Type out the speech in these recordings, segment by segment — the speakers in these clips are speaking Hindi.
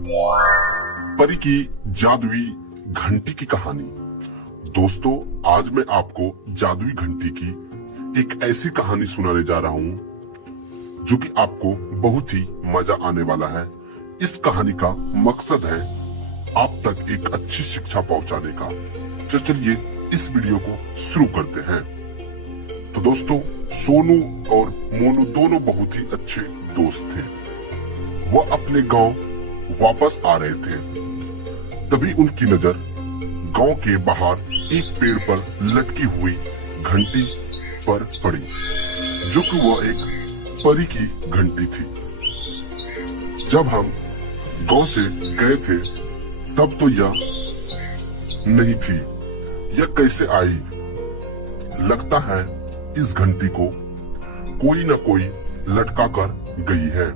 परी की जादुई घंटी की कहानी। दोस्तों, आज मैं आपको जादुई घंटी की एक ऐसी कहानी सुनाने जा रहा हूँ जो कि आपको बहुत ही मजा आने वाला है। इस कहानी का मकसद है आप तक एक अच्छी शिक्षा पहुंचाने का। तो चलिए इस वीडियो को शुरू करते हैं। तो दोस्तों, सोनू और मोनू दोनों बहुत ही अच्छे दोस्त थे। वह अपने गांव वापस आ रहे थे, तभी उनकी नजर गांव के बाहर एक पेड़ पर लटकी हुई घंटी पर पड़ी, जो कि वह एक परी की घंटी थी। जब हम गांव से गए थे तब तो यह नहीं थी। यह कैसे आई? लगता है इस घंटी को कोई न कोई लटका कर गई है।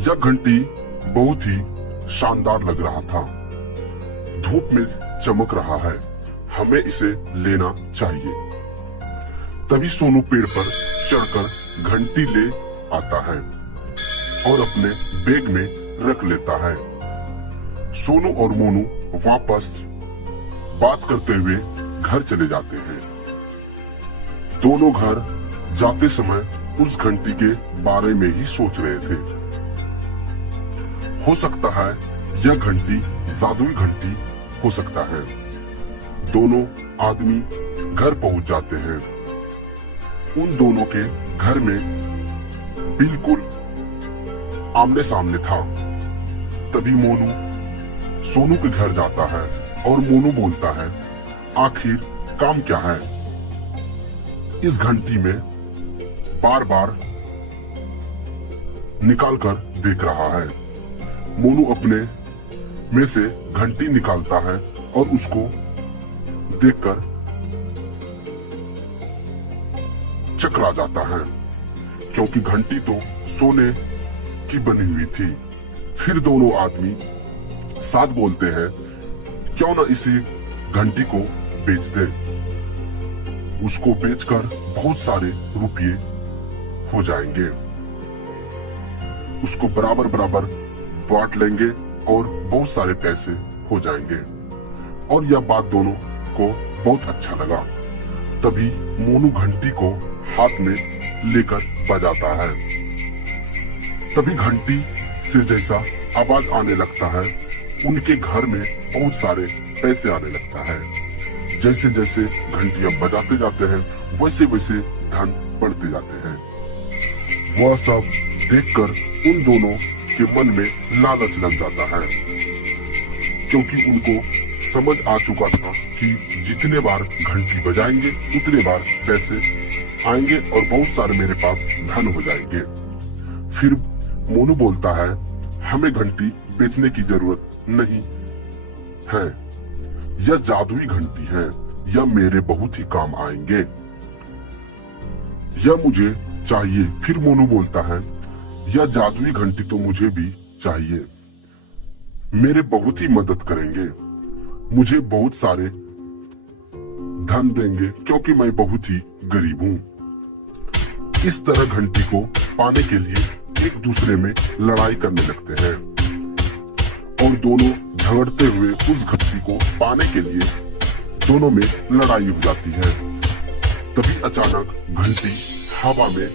यह घंटी बहुत ही शानदार लग रहा था, धूप में चमक रहा है, हमें इसे लेना चाहिए। तभी सोनू पेड़ पर चढ़कर घंटी ले आता है और अपने बैग में रख लेता है। सोनू और मोनू वापस बात करते हुए घर चले जाते हैं। दोनों घर जाते समय उस घंटी के बारे में ही सोच रहे थे। हो सकता है यह घंटी जादुई घंटी हो सकता है। दोनों आदमी घर पहुंच जाते हैं। उन दोनों के घर में बिल्कुल आमने सामने था। तभी मोनू सोनू के घर जाता है और मोनू बोलता है, आखिर काम क्या है? इस घंटी में बार बार निकाल कर देख रहा है। मोनू अपने में से घंटी निकालता है और उसको देखकर चकरा जाता है, क्योंकि घंटी तो सोने की बनी हुई थी। फिर दोनों आदमी साथ बोलते हैं, क्यों ना इसी घंटी को बेच दे। उसको बेचकर बहुत सारे रुपये हो जाएंगे। उसको बराबर बराबर बांट लेंगे और बहुत सारे पैसे हो जाएंगे। और यह बात दोनों को बहुत अच्छा लगा। तभी मोनू घंटी को हाथ में लेकर बजाता है। तभी घंटी से जैसा आवाज आने लगता है, उनके घर में बहुत सारे पैसे आने लगता है। जैसे जैसे घंटियां बजाते जाते हैं वैसे वैसे धन बढ़ते जाते हैं। वह सब देखकर उन दोनों के मन में लालच लग जाता है, क्योंकि उनको समझ आ चुका था कि जितने बार घंटी बजाएंगे उतने बार पैसे आएंगे और बहुत सारे मेरे पास धन हो जाएंगे। फिर मोनू बोलता है, हमें घंटी बेचने की जरूरत नहीं है। यह जादुई घंटी है, यह मेरे बहुत ही काम आएंगे, यह मुझे चाहिए। फिर मोनू बोलता है, यह जादुई घंटी तो मुझे भी चाहिए, मेरे बहुत ही मदद करेंगे, मुझे बहुत सारे धन देंगे, क्योंकि मैं बहुत ही गरीब हूँ। इस तरह घंटी को पाने के लिए एक दूसरे में लड़ाई करने लगते हैं और दोनों झगड़ते हुए उस घंटी को पाने के लिए दोनों में लड़ाई हो जाती है। तभी अचानक घंटी हवा में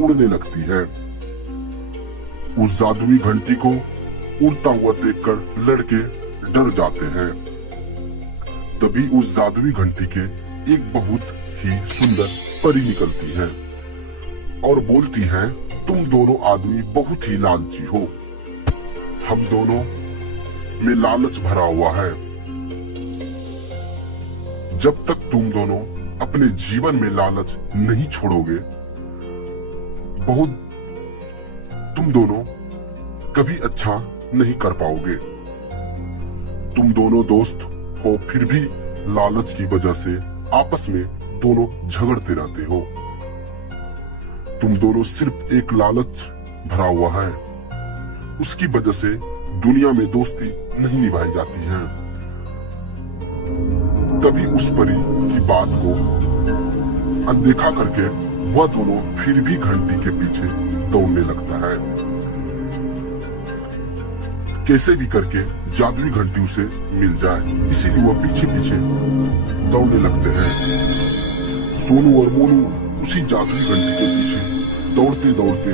उड़ने लगती है। उस जादुई घंटी को उड़ता हुआ देखकर लड़के डर जाते हैं। तभी उस जादुई घंटी के एक बहुत ही सुंदर परी निकलती है और बोलती है, तुम दोनों आदमी बहुत ही लालची हो। हम दोनों में लालच भरा हुआ है। जब तक तुम दोनों अपने जीवन में लालच नहीं छोड़ोगे, तुम दोनों कभी अच्छा नहीं कर पाओगे। तुम दोनों दोस्त हो, फिर भी लालच की वजह से आपस में दोनों झगड़ते रहते हो। तुम दोनों सिर्फ एक लालच भरा हुआ है, उसकी वजह से दुनिया में दोस्ती नहीं निभाई जाती है। तभी उस परी की बात को अनदेखा करके वह दोनों फिर भी घंटी के पीछे दौड़ने लगता है। कैसे भी करके जादुई घंटी उसे मिल जाए, इसीलिए वह पीछे पीछे दौड़ने लगते हैं। सोनू और मोनू उसी जादुई घंटी के पीछे दौड़ते दौड़ते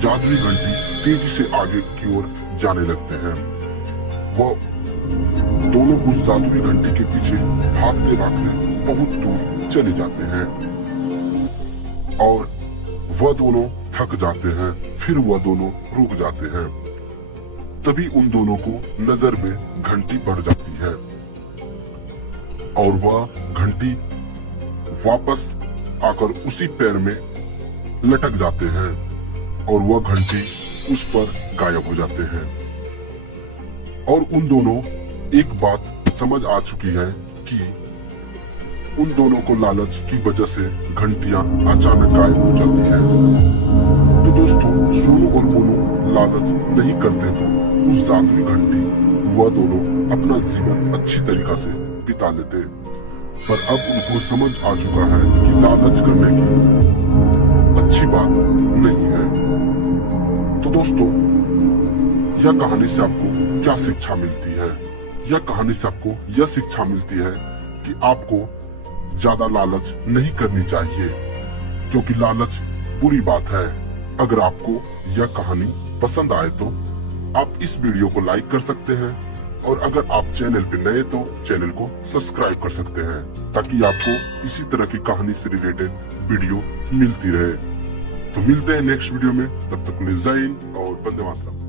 जादुई घंटी तेजी से आगे की ओर जाने लगते हैं। वह दोनों उस जादुई घंटी के पीछे भागते भागते बहुत दूर चले जाते हैं और वह दोनों थक जाते हैं। फिर वह दोनों रुक जाते हैं। तभी उन दोनों को नजर में घंटी पड़ जाती है और वह घंटी वापस आकर उसी पैर में लटक जाते हैं और वह घंटी उस पर गायब हो जाते हैं। और उन दोनों एक बात समझ आ चुकी है कि उन दोनों को लालच की वजह से घंटियां अचानक गायब हो जाती है। तो दोस्तों, सोनू और मोनू लालच नहीं करते तो उस जादुई घंटी वह दोनों अपना जीवन अच्छी तरीका से बिता लेते, पर अब उनको समझ आ चुका है कि लालच करने की अच्छी बात नहीं है। तो दोस्तों, यह कहानी से आपको क्या शिक्षा मिलती है? यह कहानी से आपको यह शिक्षा मिलती है कि आपको ज्यादा लालच नहीं करनी चाहिए, क्योंकि लालच बुरी बात है। अगर आपको यह कहानी पसंद आए तो आप इस वीडियो को लाइक कर सकते हैं और अगर आप चैनल पे नए तो चैनल को सब्सक्राइब कर सकते हैं, ताकि आपको इसी तरह की कहानी से रिलेटेड वीडियो मिलती रहे। तो मिलते हैं नेक्स्ट वीडियो में, तब तक के लिए जय हिंद और वंदे मातरम।